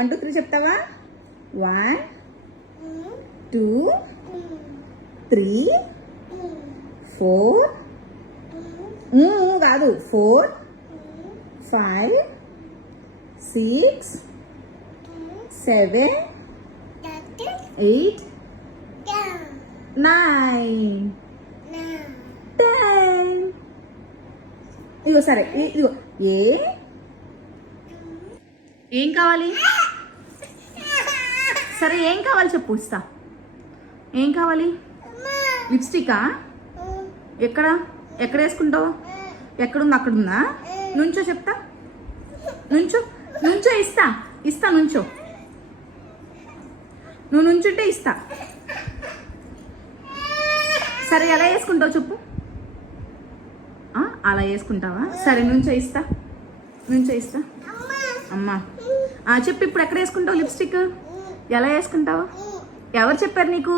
1 2 3 చెప్తావా? 1 2 3 4 కాదు 4 5 6 7 8 9 10. ఇదిగో సరే ఇదిగో ఏం కావాలి? సరే ఏం కావాలి చెప్పు, ఇస్తా. ఏం కావాలి? లిప్స్టికా? ఎక్కడ వేసుకుంటావు? ఎక్కడుంది? అక్కడుందా? నుంచో చెప్తా. నుంచో ఇస్తా నుంచో. నువ్వు నుంచుంటే ఇస్తా. సరే ఎలా వేసుకుంటావు చెప్పు. అలా వేసుకుంటావా? సరే నుంచో ఇస్తా. అమ్మా చెప్పు, ఇప్పుడు ఎక్కడ వేసుకుంటావు లిప్స్టిక్? ఎలా వేసుకుంటావు? ఎవరు చెప్పారు నీకు?